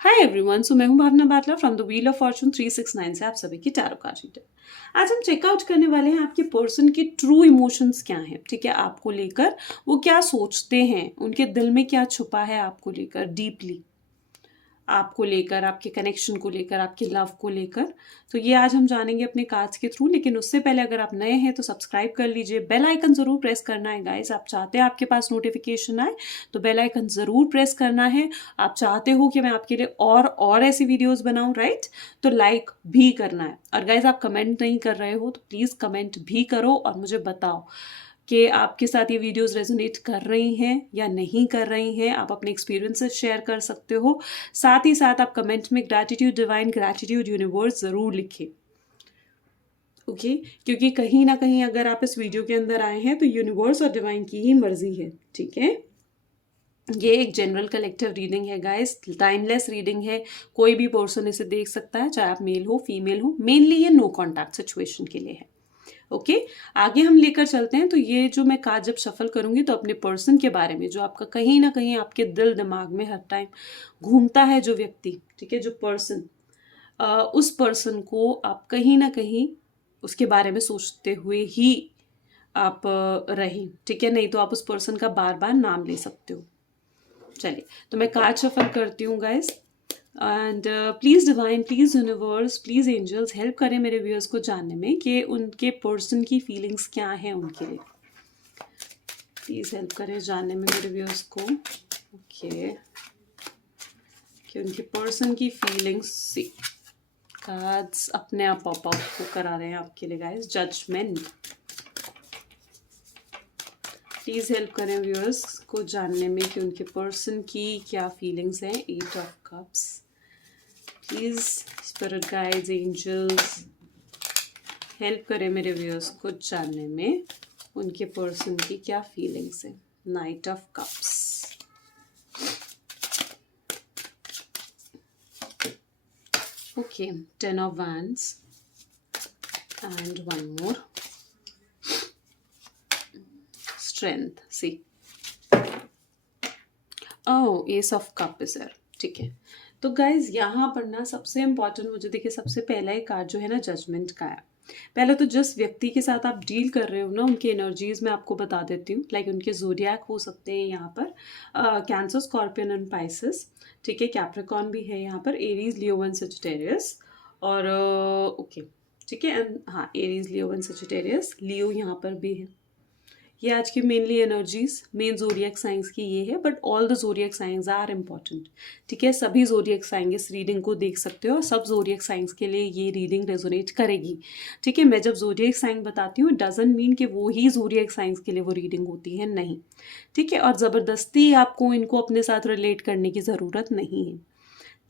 Hi everyone, so मैं हूं Bhavna Batla from the wheel of fortune 369 से आप सभी की टैरो कार्ड रीडर। आज हम चेकआउट करने वाले हैं आपके पर्सन के ट्रू इमोशंस क्या हैं। ठीक है, आपको लेकर वो क्या सोचते हैं, उनके दिल में क्या छुपा है आपको लेकर डीपली, आपको लेकर, आपके कनेक्शन को लेकर, आपके लव को लेकर। तो ये आज हम जानेंगे अपने कार्ड्स के थ्रू। लेकिन उससे पहले अगर आप नए हैं तो सब्सक्राइब कर लीजिए, बेल आइकन जरूर प्रेस करना है गाइस। आप चाहते हैं आपके पास नोटिफिकेशन आए तो बेल आइकन जरूर प्रेस करना है। आप चाहते हो कि मैं आपके लिए और ऐसी वीडियोस बनाऊं, राइट? तो लाइक भी करना है। और गाइस, आप कमेंट नहीं कर रहे हो तो प्लीज कमेंट भी करो और मुझे बताओ कि आपके साथ ये वीडियोस रेजोनेट कर रही हैं या नहीं कर रही हैं। आप अपने एक्सपीरियंसेस शेयर कर सकते हो। साथ ही साथ आप कमेंट में ग्रैटिट्यूड डिवाइन, ग्रैटिट्यूड यूनिवर्स जरूर लिखें। ओके, क्योंकि कहीं ना कहीं अगर आप इस वीडियो के अंदर आए हैं तो यूनिवर्स और डिवाइन की ही मर्जी है। ठीक है, ये एक जनरल कलेक्टिव रीडिंग है गाइस, टाइमलेस रीडिंग है। कोई भी पर्सन इसे देख सकता है, चाहे आप मेल हो फीमेल हो। मेनली ये नो कॉन्टैक्ट सिचुएशन के लिए है। ओके, आगे हम लेकर चलते हैं। तो ये जो मैं कार्ड जब शफल करूंगी तो अपने पर्सन के बारे में, जो आपका कहीं ना कहीं आपके दिल दिमाग में हर टाइम घूमता है, जो व्यक्ति, ठीक है, जो पर्सन, उस पर्सन को आप कहीं ना कहीं उसके बारे में सोचते हुए ही आप रहें। ठीक है, नहीं तो आप उस पर्सन का बार बार नाम ले सकते हो। चलिए, तो मैं कार्ड शफल करती हूँ guys. And please divine, please universe, please angels help करें मेरे व्यूअर्स को जानने में कि उनके पर्सन की फीलिंग्स क्या हैं उनके लिए। प्लीज़ हेल्प करें जानने में मेरे व्यूअर्स को। ओके, कि उनके पर्सन की फीलिंग्स से कार्ड्स अपने आप पॉप आउट करा रहे हैं आपके लिए गाइस। जजमेंट, प्लीज़ हेल्प करें व्यूअर्स को जानने में कि उनके पर्सन की क्या फीलिंग्स हैं। 8 of cups, please spirit guides, angels help करें मेरे व्यूअर्स को जानने में उनके पर्सन की क्या फीलिंग्स हैं। Knight of cups, okay, 10 of wands and one more, strength. See, oh, ace of cup is there. ठीक है, तो गाइज यहाँ पर ना सबसे इम्पॉर्टेंट मुझे देखिए, सबसे पहला ही कार्ड जो है ना जजमेंट का है। पहले तो जिस व्यक्ति के साथ आप डील कर रहे हो ना, उनकी एनर्जीज में आपको बता देती हूँ। लाइक उनके ज़ोडिएक हो सकते हैं यहाँ पर कैंसर, स्कॉर्पियन एंड पाइसेस। ठीक है, कैप्रिकॉर्न भी है यहाँ पर, एरीज, लियो एंड सजिटेरियस। और ओके, ठीक है, एंड हाँ, Aries, Leo and Sagittarius, Leo यहाँ पर भी है। ये आज की mainly energies, main zodiac science की ये है, but all the zodiac science are important. ठीक है, सभी जोडियक साइंस इस रीडिंग को देख सकते हो और सब जोडियक साइंस के लिए ये रीडिंग रेजोनेट करेगी। ठीक है, मैं जब जोडियक साइन बताती हूँ डजंट मीन कि वो ही जोडियक साइंस के लिए वो रीडिंग होती है, नहीं। ठीक है, और ज़बरदस्ती आपको इनको अपने साथ रिलेट करने की ज़रूरत नहीं है।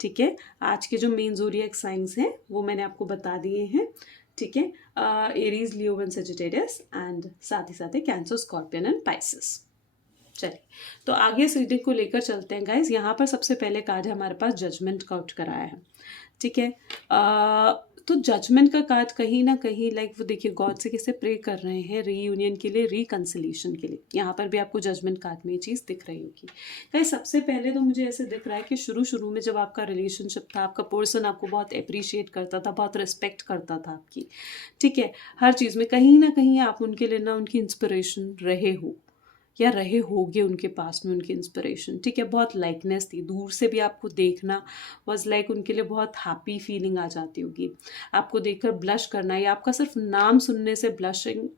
ठीक है, आज के जो मेन जोडियक साइंस हैं वो मैंने आपको बता दिए हैं। ठीक है, Aries, Leo and Sagittarius, and साथ ही साथ है कैंसर, स्कॉर्पियन एंड पाइसेस। चलिए, तो आगे इस रीडिंग को लेकर चलते हैं गाइज। यहाँ पर सबसे पहले कार्ड है हमारे पास जजमेंट का आउट कराया है। ठीक है, तो जजमेंट का कार्ड कहीं ना कहीं लाइक वो देखिए गॉड से कैसे प्रे कर रहे हैं रीयूनियन के लिए, रिकंसिलेशन के लिए। यहाँ पर भी आपको जजमेंट कार्ड में ये चीज़ दिख रही होगी गाइस। सबसे पहले तो मुझे ऐसे दिख रहा है कि शुरू शुरू में जब आपका रिलेशनशिप था, आपका पर्सन आपको बहुत अप्रिशिएट करता था, बहुत रिस्पेक्ट करता था आपकी। ठीक है, हर चीज़ में कहीं ना कहीं आप उनके लिए ना उनकी इंस्पिरेशन रहे हो या रहे होगे उनके पास में, उनकी इंस्पिरेशन। ठीक है, बहुत लाइकनेस थी, दूर से भी आपको देखना वॉज लाइक उनके लिए बहुत हैप्पी फीलिंग आ जाती होगी। आपको देखकर ब्लश करना या आपका सिर्फ नाम सुनने से blushing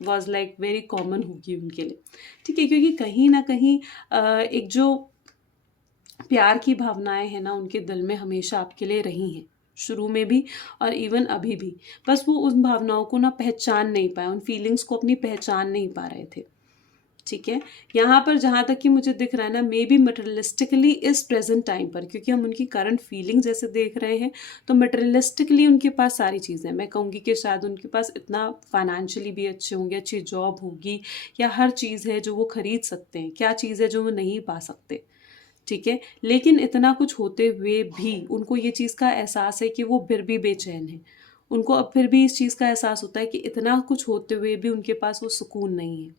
was like very common होगी उनके लिए। ठीक है, क्योंकि कहीं ना कहीं एक जो प्यार की भावनाएं हैं ना उनके दिल में हमेशा आपके लिए रही हैं, शुरू में भी और इवन अभी भी। बस वो उन भावनाओं को ना पहचान नहीं पाए, उन फीलिंग्स को अपनी पहचान नहीं पा रहे थे। ठीक है, यहाँ पर जहाँ तक कि मुझे दिख रहा है ना, मे बी मटेरियलिस्टिकली इस प्रेजेंट टाइम पर, क्योंकि हम उनकी करंट फीलिंग्स जैसे देख रहे हैं तो मटेरियलिस्टिकली उनके पास सारी चीज़ें, मैं कहूँगी कि शायद उनके पास इतना फाइनेंशियली भी अच्छे होंगे, अच्छी जॉब होगी, या हर चीज़ है जो वो खरीद सकते हैं। क्या चीज़ है जो वो नहीं पा सकते? ठीक है, लेकिन इतना कुछ होते हुए भी उनको ये चीज़ का एहसास है कि वो फिर भी बेचैन है। उनको अब फिर भी इस चीज़ का एहसास होता है कि इतना कुछ होते हुए भी उनके पास वो सुकून नहीं है।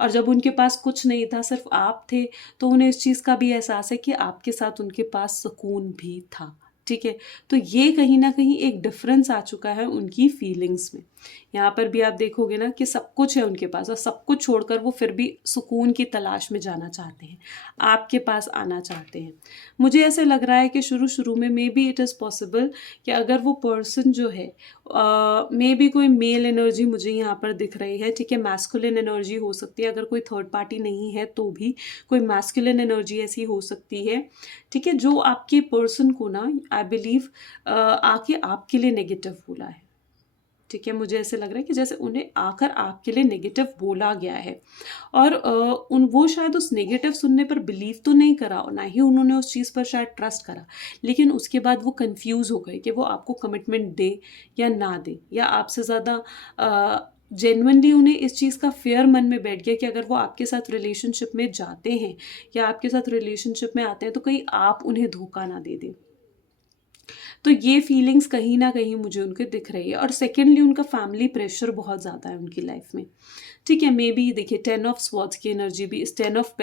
और जब उनके पास कुछ नहीं था, सिर्फ आप थे, तो उन्हें इस चीज़ का भी एहसास है कि आपके साथ उनके पास सुकून भी था। ठीक है, तो ये कहीं ना कहीं एक डिफरेंस आ चुका है उनकी फीलिंग्स में। यहाँ पर भी आप देखोगे ना कि सब कुछ है उनके पास, और सब कुछ छोड़कर वो फिर भी सुकून की तलाश में जाना चाहते हैं, आपके पास आना चाहते हैं। मुझे ऐसे लग रहा है कि शुरू शुरू में may be it is possible कि अगर वो पर्सन जो है, मे बी कोई मेल एनर्जी मुझे यहाँ पर दिख रही है। ठीक है, मैस्कुलिन एनर्जी हो सकती है, अगर कोई थर्ड पार्टी नहीं है तो भी कोई मैस्कुलिन एनर्जी ऐसी हो सकती है। ठीक है, जो आपके पर्सन को ना, आई बिलीव, आके आपके लिए नेगेटिव बोला है। ठीक है, मुझे ऐसे लग रहा है कि जैसे उन्हें आकर आपके लिए नेगेटिव बोला गया है, और वो शायद उस नेगेटिव सुनने पर बिलीव तो नहीं करा, और ना ही उन्होंने उस चीज़ पर शायद ट्रस्ट करा, लेकिन उसके बाद वो कंफ्यूज हो गए कि वो आपको कमिटमेंट दे या ना दे, या आपसे ज़्यादा जेन्युइनली उन्हें इस चीज़ का फेयर मन में बैठ गया कि अगर वो आपके साथ रिलेशनशिप में जाते हैं या आपके साथ रिलेशनशिप में आते हैं तो कहीं आप उन्हें धोखा ना दे दें। तो ये फीलिंग्स कहीं ना कहीं मुझे उनके दिख रही है। और सेकेंडली, उनका फैमिली प्रेशर बहुत ज़्यादा है उनकी लाइफ में। ठीक है, मे बी देखिए 10 ऑफ स्वॉर्ड्स की एनर्जी भी, 10 ऑफ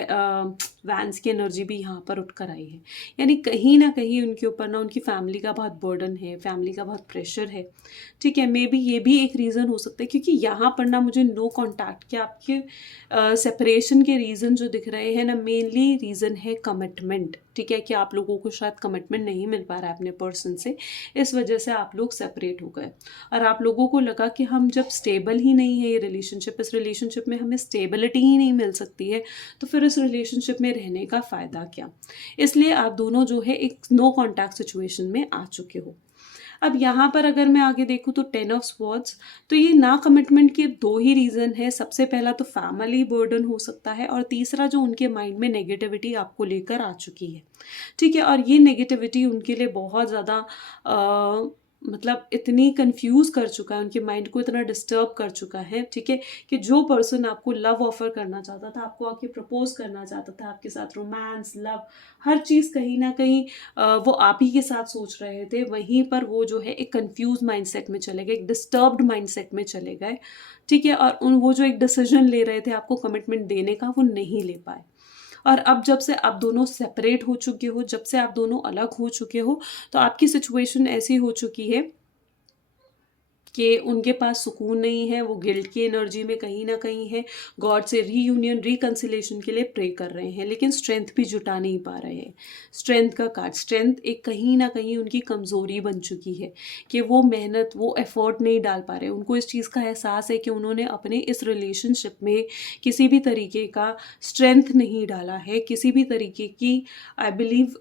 वैंस की एनर्जी भी यहाँ पर उठकर आई है। यानी कहीं ना कहीं उनके ऊपर ना उनकी फैमिली का बहुत बर्डन है, फैमिली का बहुत प्रेशर है। ठीक है, मे बी ये भी एक रीज़न हो सकता है, क्योंकि यहाँ पर ना मुझे नो कॉन्टैक्ट के आपके सेपरेशन के रीज़न जो दिख रहे हैं ना, मेनली रीज़न है कमिटमेंट। ठीक है, कि आप लोगों को शायद कमिटमेंट नहीं मिल पा रहा है अपने पर्सन से, इस वजह से आप लोग सेपरेट हो गए। और आप लोगों को लगा कि हम जब स्टेबल ही नहीं है ये रिलेशनशिप, इस रिलेशनशिप में हमें स्टेबिलिटी ही नहीं मिल सकती है, तो फिर इस रिलेशनशिप में रहने का फ़ायदा क्या। इसलिए आप दोनों जो है एक नो कॉन्टैक्ट सिचुएशन में आ चुके हो। अब यहाँ पर अगर मैं आगे देखूँ तो 10 ऑफ स्वॉर्ड्स, तो ये ना कमिटमेंट के दो ही रीज़न है। सबसे पहला तो फैमिली बर्डन हो सकता है, और तीसरा जो उनके माइंड में नेगेटिविटी आपको लेकर आ चुकी है। ठीक है, और ये नेगेटिविटी उनके लिए बहुत ज़्यादा मतलब इतनी कंफ्यूज कर चुका है, उनके माइंड को इतना डिस्टर्ब कर चुका है। ठीक है, कि जो पर्सन आपको लव ऑफर करना चाहता था, आपको आके प्रपोज करना चाहता था, आपके साथ रोमांस, लव, हर चीज़ कहीं ना कहीं वो आप ही के साथ सोच रहे थे, वहीं पर वो जो है एक कंफ्यूज माइंडसेट में चले गए, एक डिस्टर्ब्ड माइंडसेट में चले गए। ठीक है, और वो जो एक डिसीजन ले रहे थे आपको कमिटमेंट देने का, वो नहीं ले पाए। और अब जब से आप दोनों सेपरेट हो चुके हो, जब से आप दोनों अलग हो चुके हो, तो आपकी सिचुएशन ऐसी हो चुकी है कि उनके पास सुकून नहीं है, वो गिल्ट की एनर्जी में कहीं ना कहीं है, गॉड से रीयूनियन, रिकन्सिलेशन के लिए प्रे कर रहे हैं, लेकिन स्ट्रेंथ भी जुटा नहीं पा रहे हैं। स्ट्रेंथ का कार्ड, स्ट्रेंथ एक कहीं ना कहीं उनकी कमज़ोरी बन चुकी है, कि वो मेहनत, वो एफर्ट नहीं डाल पा रहे। उनको इस चीज़ का एहसास है कि उन्होंने अपने इस रिलेशनशिप में किसी भी तरीके का स्ट्रेंथ नहीं डाला है, किसी भी तरीके की, आई बिलीव,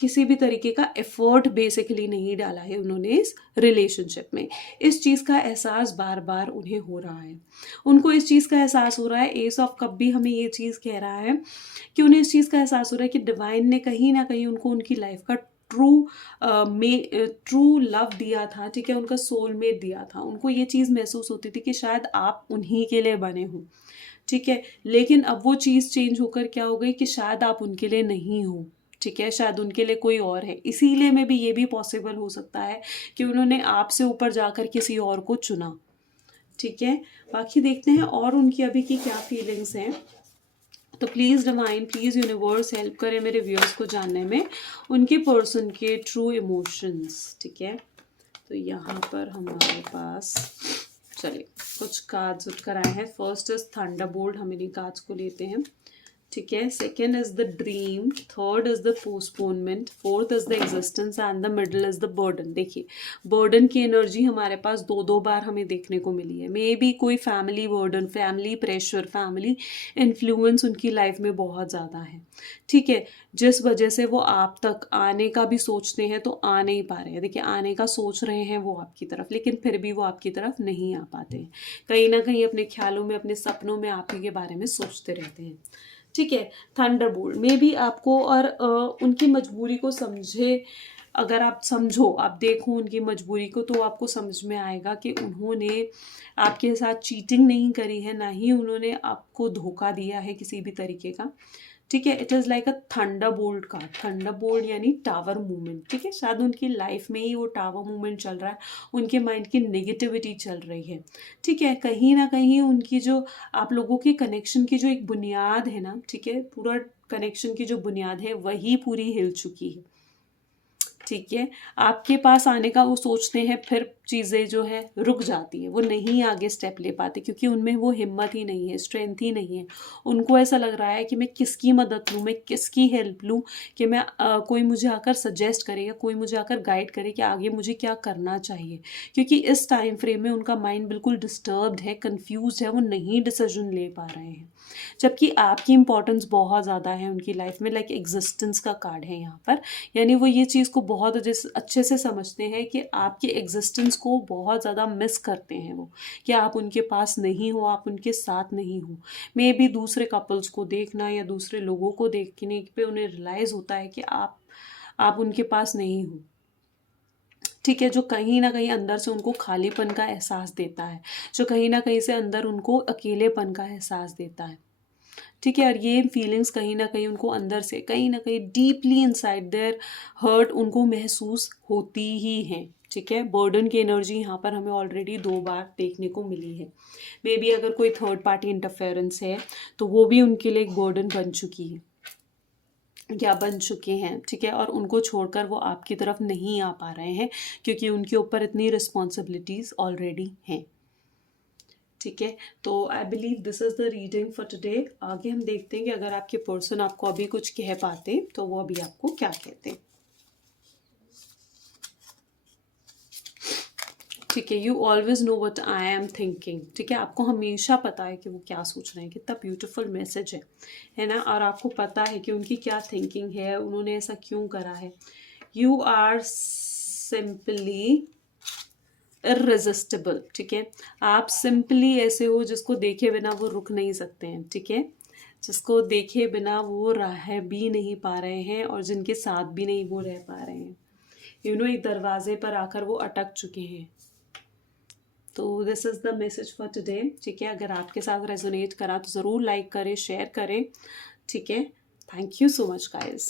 किसी भी तरीके का एफर्ट बेसिकली नहीं डाला है उन्होंने इस रिलेशनशिप में। इस चीज़ का एहसास बार बार उन्हें हो रहा है, उनको इस चीज़ का एहसास हो रहा है। एस ऑफ कप भी हमें ये चीज़ कह रहा है कि उन्हें इस चीज़ का एहसास हो रहा है कि डिवाइन ने कहीं ना कहीं उनको उनकी लाइफ का ट्रू लव दिया था। ठीक है, उनका सोलमेट दिया था। उनको ये चीज़ महसूस होती थी कि शायद आप उन्हीं के लिए बने हो। ठीक है, लेकिन अब वो चीज़ चेंज होकर क्या हो गई कि शायद आप उनके लिए नहीं हो। ठीक है, शायद उनके लिए कोई और है। इसीलिए में भी ये भी पॉसिबल हो सकता है कि उन्होंने आपसे ऊपर जाकर किसी और को चुना। ठीक है, बाकी देखते हैं और उनकी अभी की क्या फीलिंग्स हैं। तो please divine, please universe help करें मेरे व्यूअर्स को जानने में उनके पर्सन के ट्रू इमोशंस। ठीक है, तो यहाँ पर हमारे पास, चलिए कुछ कार्ड्स उठकर आए हैं। फर्स्ट इज थंडरबोल्ट, हम इन्हीं कार्ड्स को लेते हैं। ठीक है, second is the dream, third is the postponement, fourth is the existence and the middle is the burden. देखिए, बर्डन की एनर्जी हमारे पास दो बार हमें देखने को मिली है। मे बी कोई family burden, family pressure, family influence उनकी लाइफ में बहुत ज़्यादा है। ठीक है, जिस वजह से वो आप तक आने का भी सोचते हैं तो आ नहीं पा रहे हैं। देखिए, आने का सोच रहे हैं वो आपकी तरफ, लेकिन फिर भी वो आपकी तरफ नहीं आ पाते हैं। कहीं ना कहीं अपने ख्यालों में, अपने सपनों में आप ही के बारे में सोचते रहते हैं। ठीक है, थंडरबोल्ट में भी आपको, और उनकी मजबूरी को समझे, अगर आप समझो, आप देखो उनकी मजबूरी को, तो आपको समझ में आएगा कि उन्होंने आपके साथ चीटिंग नहीं करी है, ना ही उन्होंने आपको धोखा दिया है किसी भी तरीके का। ठीक है। It is like a thunder bolt card, thunder bolt यानी टावर मूवमेंट, ठीक है। शायद उनकी लाइफ में ही वो टावर मूवमेंट चल रहा है, उनके माइंड की नेगेटिविटी चल रही है, ठीक है। कहीं ना कहीं उनकी जो आप लोगों के कनेक्शन की जो एक बुनियाद है ना, ठीक है, पूरा कनेक्शन की जो बुनियाद है वही पूरी हिल चुकी है, ठीक है। आपके पास आने का वो सोचते हैं, फिर चीज़ें जो है रुक जाती है, वो नहीं आगे स्टेप ले पाते क्योंकि उनमें वो हिम्मत ही नहीं है, स्ट्रेंथ ही नहीं है। उनको ऐसा लग रहा है कि मैं किसकी मदद लूँ, मैं किसकी हेल्प लूँ, कि मैं कोई मुझे आकर सजेस्ट करे या कोई मुझे आकर गाइड करे कि आगे मुझे क्या करना चाहिए, क्योंकि इस टाइम फ्रेम में उनका माइंड बिल्कुल डिस्टर्ब्ड है, कन्फ्यूज है, वो नहीं डिसीजन ले पा रहे हैं। जबकि आपकी इंपॉर्टेंस बहुत ज़्यादा है उनकी लाइफ में, लाइक एग्जिस्टेंस का कार्ड है यहाँ पर, यानी वो ये चीज़ को बहुत अच्छे से समझते हैं कि आपके एग्जिस्टेंस को बहुत ज़्यादा मिस करते हैं वो, कि आप उनके पास नहीं हो, आप उनके साथ नहीं हो। मे बी दूसरे कपल्स को देखना या दूसरे लोगों को देखने पे उन्हें रियलाइज़ होता है कि आप उनके पास नहीं हो, ठीक है। जो कहीं ना कहीं अंदर से उनको खालीपन का एहसास देता है, जो कहीं ना कहीं से अंदर उनको अकेलेपन का एहसास देता है, ठीक है। और ये फीलिंग्स कहीं ना कहीं उनको अंदर से कहीं ना कहीं डीपली इनसाइड देयर हर्ट उनको महसूस होती ही हैं, ठीक है। बर्डन की एनर्जी यहाँ पर हमें ऑलरेडी 2 बार देखने को मिली है। मे बी अगर कोई थर्ड पार्टी इंटरफेरेंस है तो वो भी उनके लिए एक बर्डन बन चुकी है या बन चुके हैं, ठीक है। और उनको छोड़कर वो आपकी तरफ नहीं आ पा रहे हैं क्योंकि उनके ऊपर इतनी रिस्पॉन्सिबिलिटीज़ ऑलरेडी हैं, ठीक है। तो I believe this is the reading for today. आगे हम देखते हैं कि अगर आपके पर्सन आपको अभी कुछ कह पाते तो वो अभी आपको क्या कहते हैं, ठीक है। You always know what I am thinking, ठीक है। आपको हमेशा पता है कि वो क्या सोच रहे हैं, कितना ब्यूटीफुल मैसेज है ना। और आपको पता है कि उनकी क्या थिंकिंग है, उन्होंने ऐसा क्यों करा है। यू आर सिंपली इररेजिस्टिबल, ठीक है। आप सिंपली ऐसे हो जिसको देखे बिना वो रुक नहीं सकते हैं, ठीक है। जिसको देखे बिना वो रह भी नहीं पा रहे हैं और जिनके साथ भी नहीं वो रह पा रहे हैं, एक दरवाजे पर आकर वो अटक चुके हैं। तो this is the message for today, ठीक है। अगर आपके साथ रेजोनेट करा तो ज़रूर लाइक करें, शेयर करें, ठीक है। Thank you so much guys.